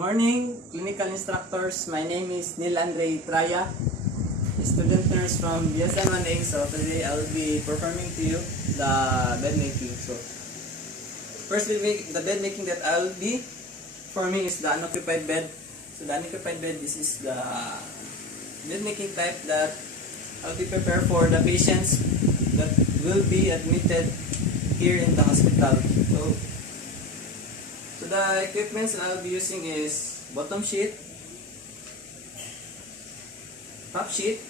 morning, clinical instructors. My name is Neil Andre Traya, a student nurse from BSN-1A. So today I'll be performing to you the bed making. So firstly, the bed making that I'll be performing is the unoccupied bed. So the unoccupied bed, this is the bed making type that I'll be prepared for the patients that will be admitted here in the hospital. So the equipments that I'll be using is bottom sheet, top sheet,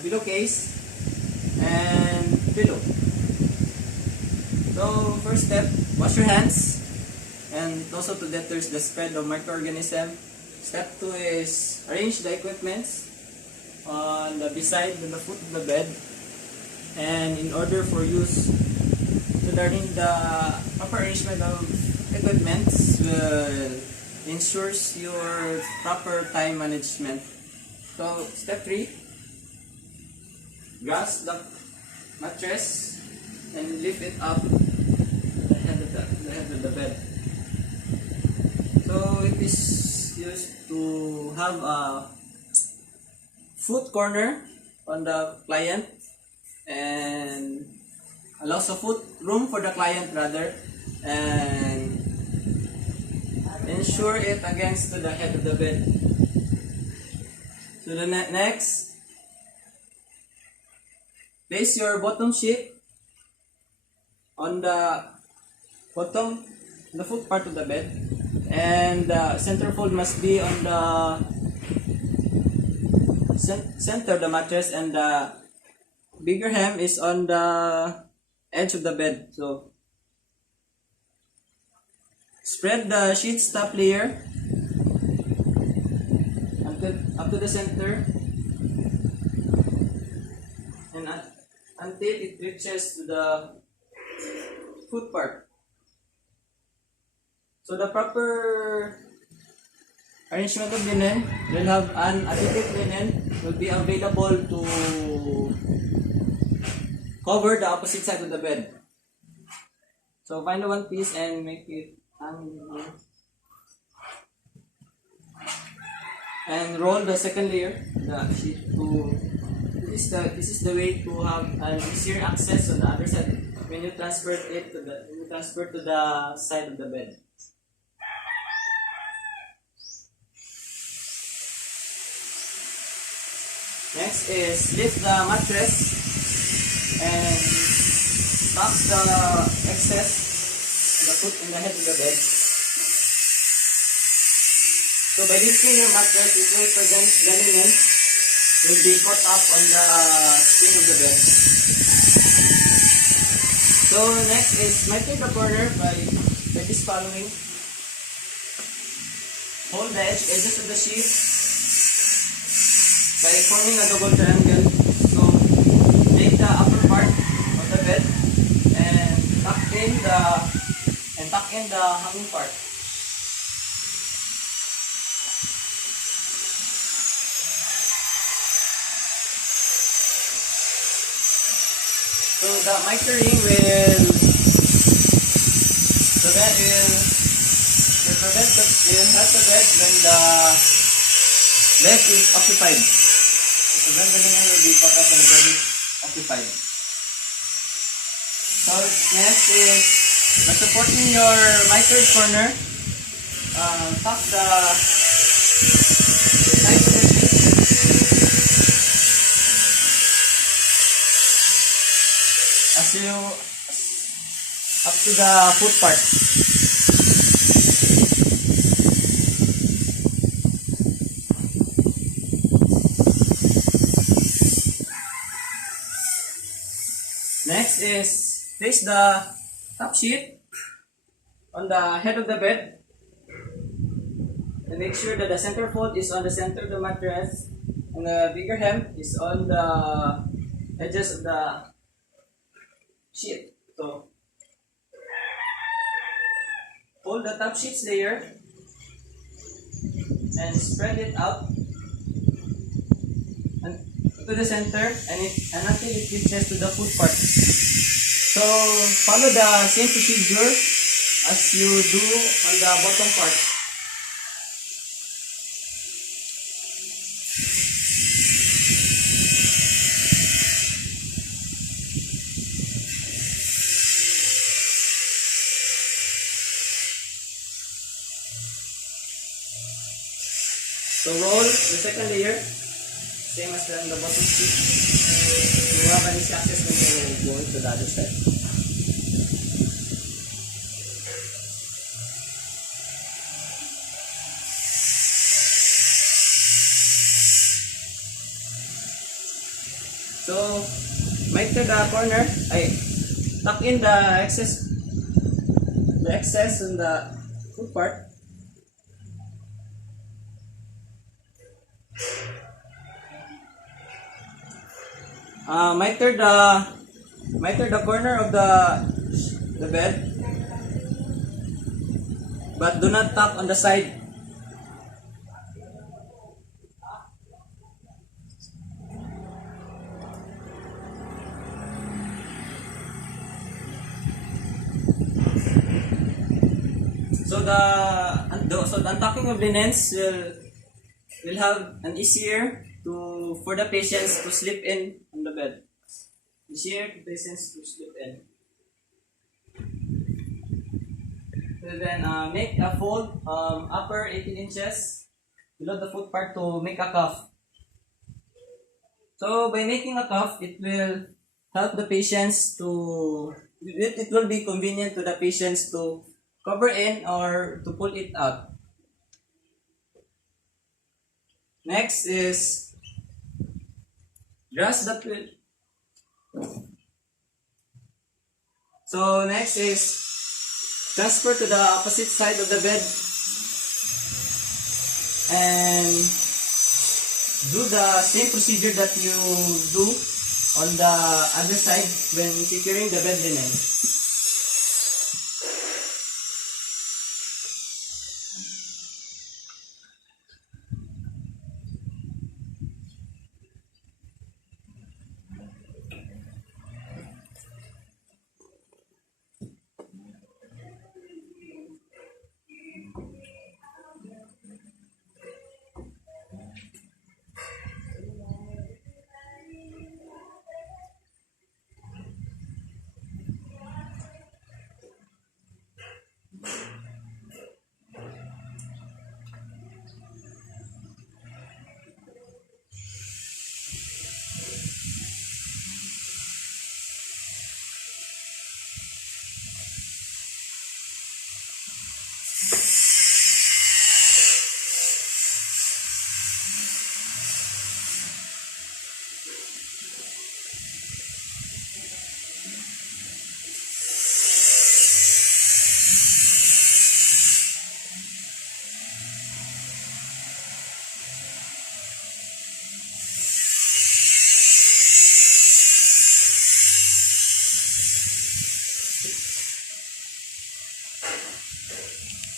pillowcase, and pillow. So first step, wash your hands, and also to deter the spread of microorganism. Step 2 is arrange the equipments on the beside the foot of the bed, and in order for use to learning the proper arrangement of equipments will ensures your proper time management. So step 3, grasp the mattress and lift it up the head of the bed. So it is used to have a foot corner on the client and allows a foot room for the client rather, and ensure it against to the head of the bed. So the next, place your bottom sheet on the bottom, the foot part of the bed, and the center fold must be on the center of the mattress, and the bigger hem is on the edge of the bed. So spread the sheet's top layer up to the center, and until it reaches to the foot part. So the proper arrangement of linen will have an adequate linen will be available to cover the opposite side of the bed. So find the one piece and make it hanging, and roll the second layer, the sheet to. This is the way to have an easier access on the other side when you transfer it to the side of the bed. Next is lift the mattress and tuck the excess in the foot in the head of the bed. So by lifting your mattress, it will prevent the linen will be caught up on the skin of the bed. So next is marking the corner by this following. Hold the edges of the sheet by forming a double triangle. So take the upper part of the bed and tuck in the hanging part. So the mitre ring will help the bed when the bed is occupied. So when the linen will be caught up and the bed is occupied. So next is, by supporting your mitered corner, tuck the side of the sheet up to the foot part. Next is place the top sheet on the head of the bed and make sure that the center fold is on the center of the mattress and the bigger hem is on the edges of the sheet. So fold the top sheets layer and spread it out to the center and until it reaches to the foot part. So follow the same procedure as you do on the bottom part. So roll the second layer, same as on the bottom sheet. Kung wala pa ni access na go to the other side. So, make to the corner, tuck in the excess on the foot part. Miter the corner of the bed, but do not tuck on the side. So the untucking of linens will have an easier for the patients to sleep in on the bed. Easier for patients to sleep in. So then make a fold upper 18 inches below the foot part to make a cuff. So by making a cuff, it will help the patients it will be convenient to the patients to cover in or to pull it out. Next is grasp the pillow. So next is transfer to the opposite side of the bed and do the same procedure that you do on the other side when securing the bed linen.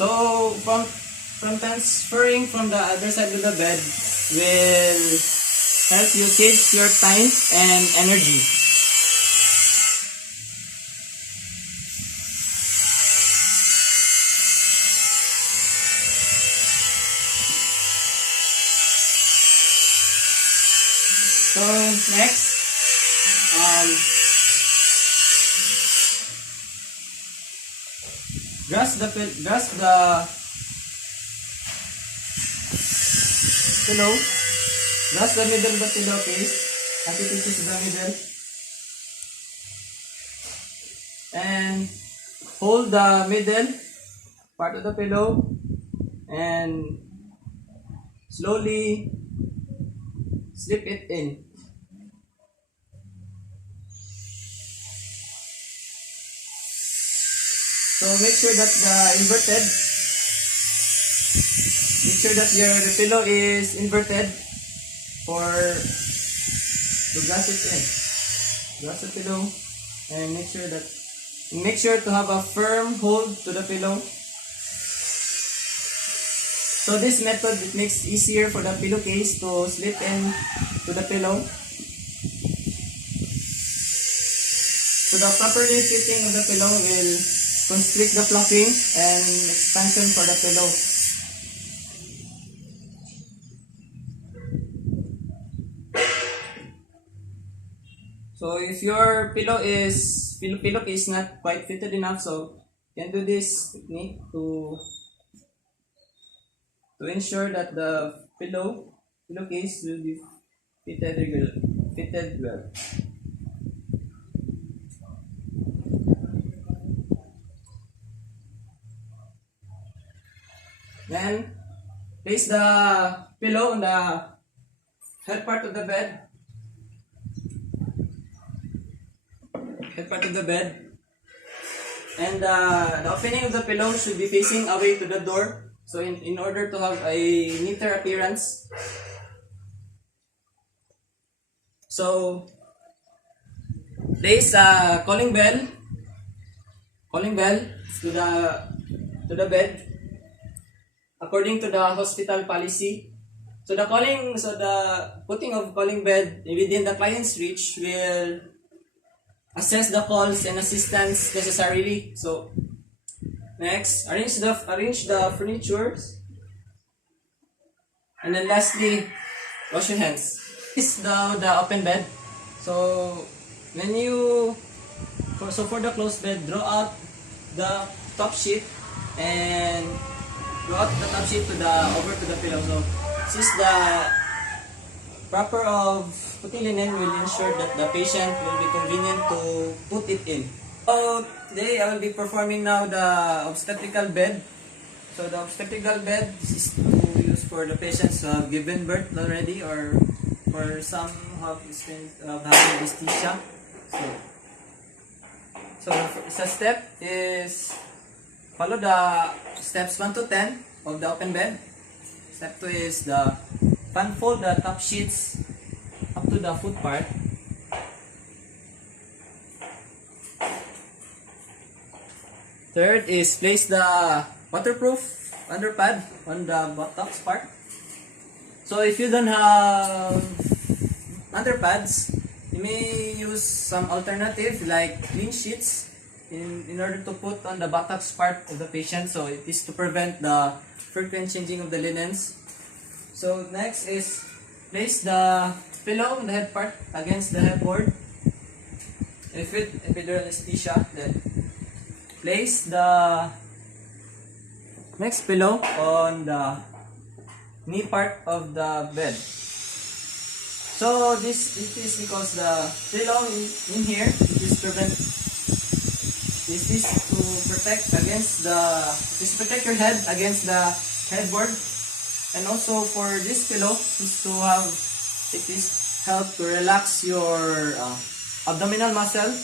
So from transferring from the other side of the bed will help you save your time and energy. So next, grasp the pillow, grasp the middle of the pillowcase, as it is the middle, and hold the middle part of the pillow and slowly slip it in. So make sure that the pillow is inverted to grasp it in. Grasp the pillow and make sure to have a firm hold to the pillow. So this method, it makes it easier for the pillowcase to slip in to the pillow. So the properly fitting of the pillow will constrict the fluffing and expansion for the pillow. So if your pillow is not quite fitted enough, so you can do this technique to ensure that the pillowcase will be fitted well. Then place the pillow on the head part of the bed. And the opening of the pillow should be facing away to the door. So in order to have a neater appearance. So place a calling bell to the bed according to the hospital policy. So the putting of calling bed within the client's reach will assess the calls and assistance necessarily. So next, arrange the furniture, and then lastly, wash your hands. This is the open bed. So for the closed bed, draw out the top sheet and draw out the top sheet over to the pillow. So this is the proper of putting linen will ensure that the patient will be convenient to put it in. So today I will be performing now the obstetrical bed. So the obstetrical bed is to use for the patients who have given birth already or for some who have experience of having anesthesia. So the step is follow the steps 1 to 10 of the open bed. Step 2 is the unfold the top sheets up to the foot part. Third is place the waterproof underpad on the buttocks part. So if you don't have underpads, you may use some alternative like clean sheets in order to put on the buttocks part of the patient. So it is to prevent the frequent changing of the linens. So next is place the pillow on the head part against the headboard. Epidural anesthesia, then place the next pillow on the knee part of the bed. So this is because the pillow in here this is to protect your head against the headboard. And also for this pillow it is help to relax your abdominal muscle.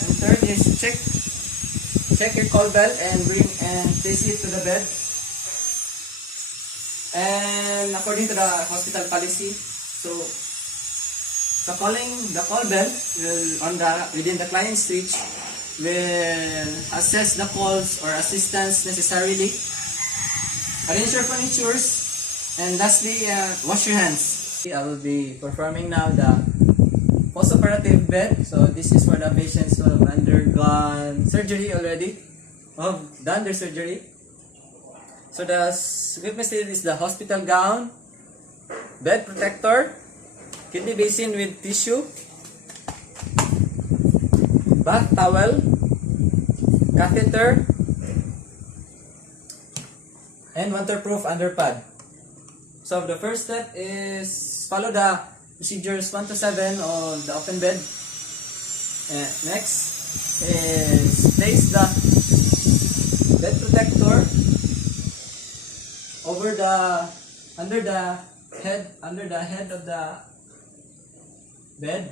And third is check your call bell and place it to the bed. And according to the hospital policy, so the call bell will within the client's reach will assess the calls or assistance necessarily. Arrange your furniture, and lastly, wash your hands. I will be performing now the post-operative bed. So this is for the patients who have undergone surgery already, done their surgery. So the equipment is the hospital gown, bed protector, kidney basin with tissue, bath towel, catheter, and waterproof underpad. So the first step is follow the procedures 1 to 7 on the open bed. Next is place the bed protector under the head of the bed.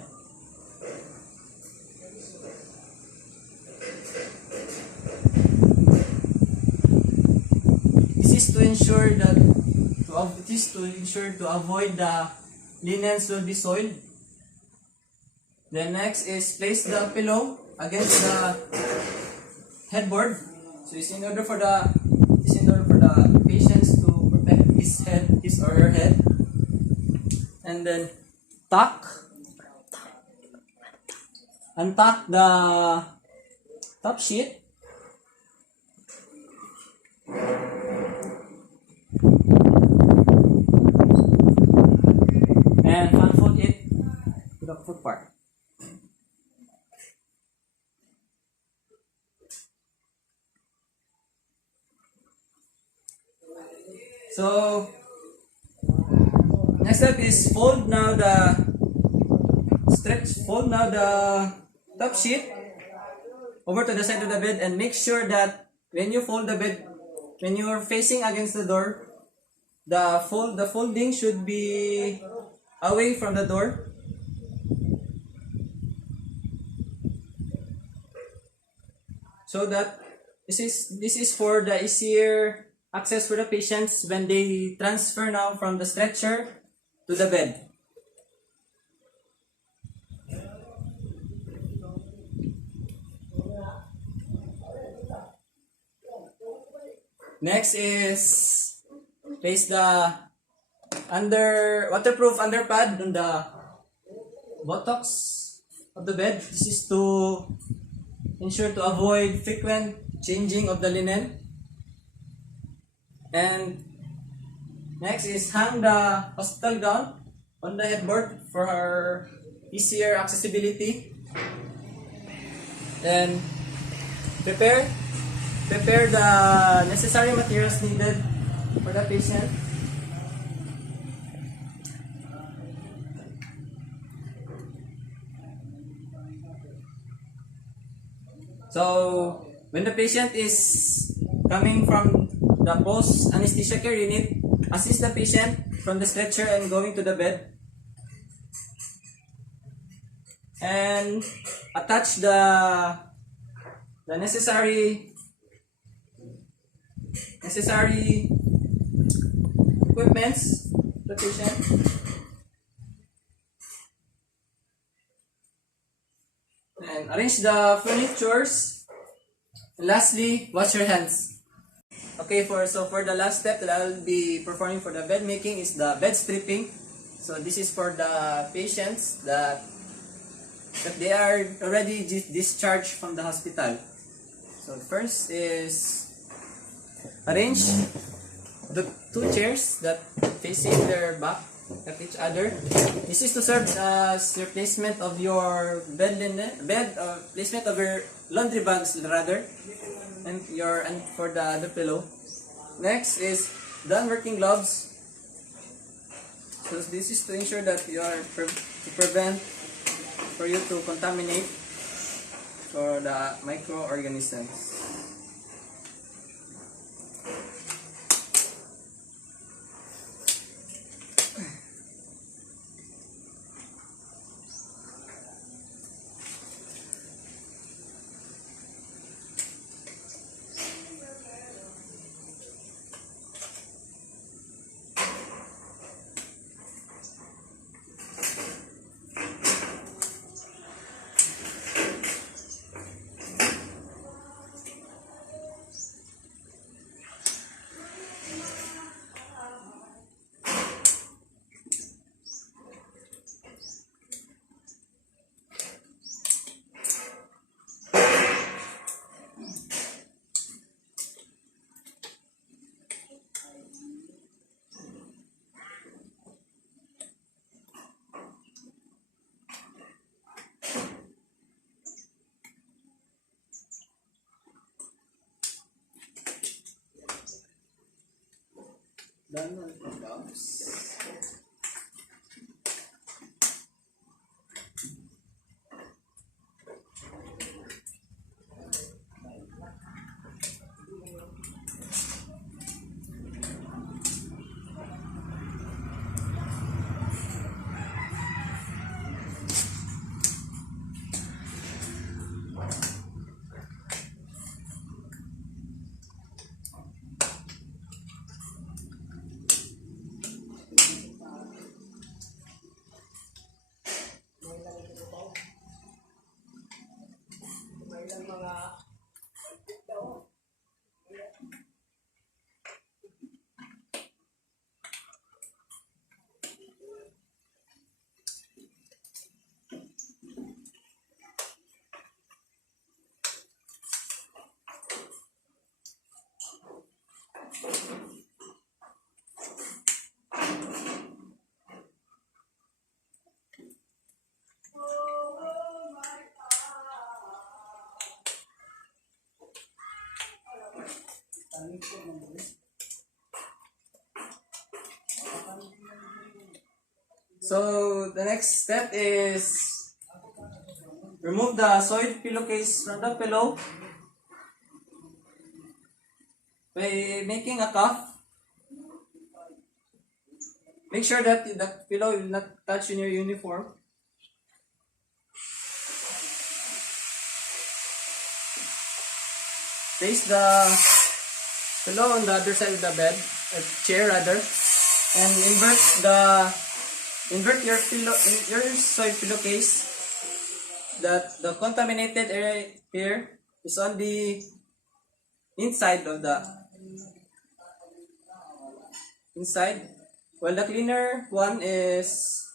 This is to ensure to avoid the linens will be soiled. Then next is place the pillow against the headboard. So it's in order for the patients to protect his or her head. And then untuck top sheet. And fan fold it to the foot part. So next step is fold now the top sheet over to the side of the bed, and make sure that when you fold the bed, when you are facing against the door, the folding should be away from the door. So that this is for the easier access for the patients when they transfer now from the stretcher to the bed. Next is place the waterproof underpad on the buttocks of the bed. This is to ensure to avoid frequent changing of the linen. And next is hang the hospital gown on the headboard for easier accessibility. And prepare the necessary materials needed for the patient. So when the patient is coming from the post anesthesia care unit, assist the patient from the stretcher and going to the bed, and attach the necessary equipments to the patient. And arrange the furnitures. And lastly, wash your hands. Okay, for the last step that I will be performing for the bed making is the bed stripping. So this is for the patients that they are already discharged from the hospital. So first is arrange the two chairs that facing their back at each other. This is to serve as replacement of your placement of your laundry bags rather, and for the other pillow. Next is the working gloves. So this is to ensure that you are to prevent for you to contaminate for the microorganisms. Done working gloves. So the next step is remove the soiled pillowcase from the pillow by making a cuff. Make sure that the pillow will not touch in your uniform. Place the pillow on the other side of the bed, or chair rather, and invert your soil pillowcase. That the contaminated area here is on the inside of the inside, while the cleaner one is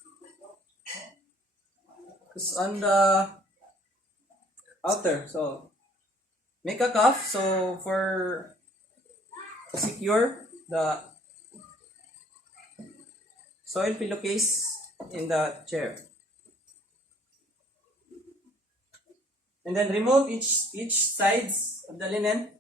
on the outer. So make a cuff so for to secure the soil pillowcase in the chair. And then remove each sides of the linen.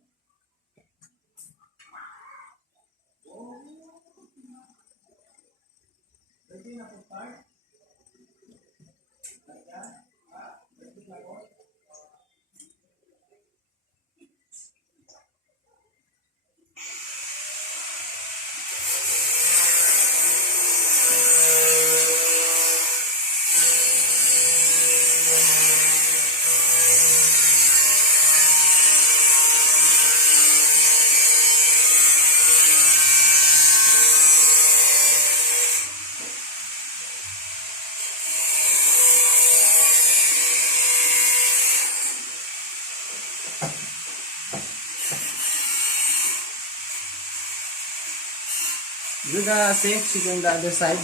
Do the same thing on the other side.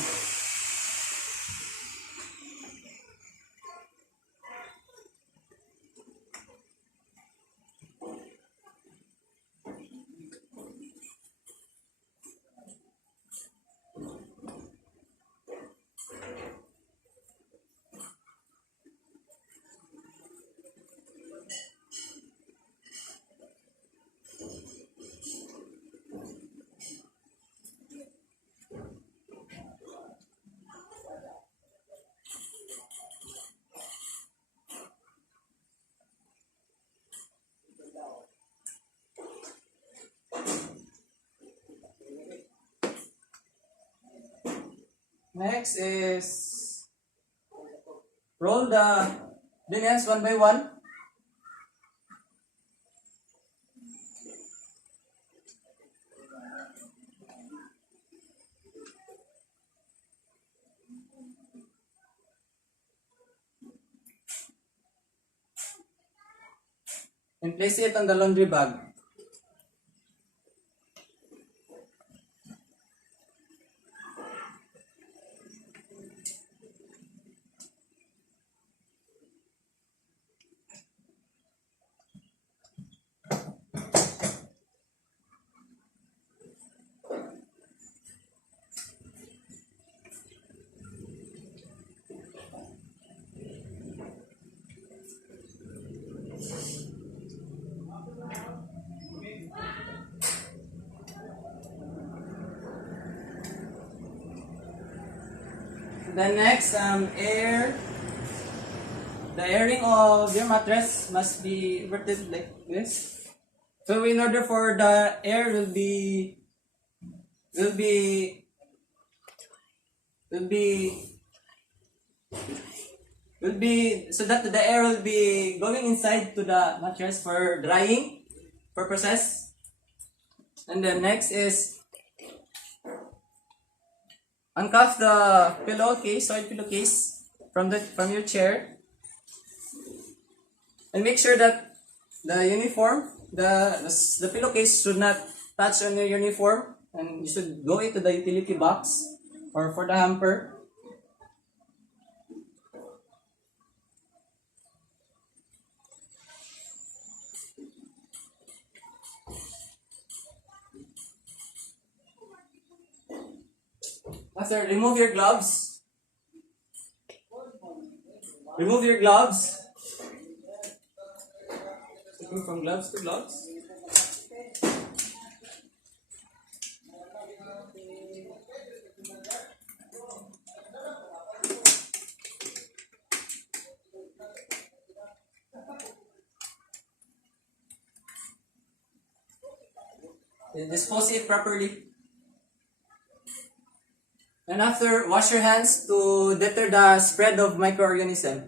Next is roll the linens one by one. And place it on the laundry bag. Then next, the airing of your mattress must be inverted like this. So in order for the air will be so that the air will be going inside to the mattress for drying purposes. And then next is uncuff the pillowcase, soil pillowcase from your chair, and make sure that the uniform, the pillowcase should not touch on your uniform, and you should go into the utility box or for the hamper. After, remove your gloves. Remove your gloves. Taking from gloves to gloves. Dispose it properly. And after, wash your hands to deter the spread of microorganism.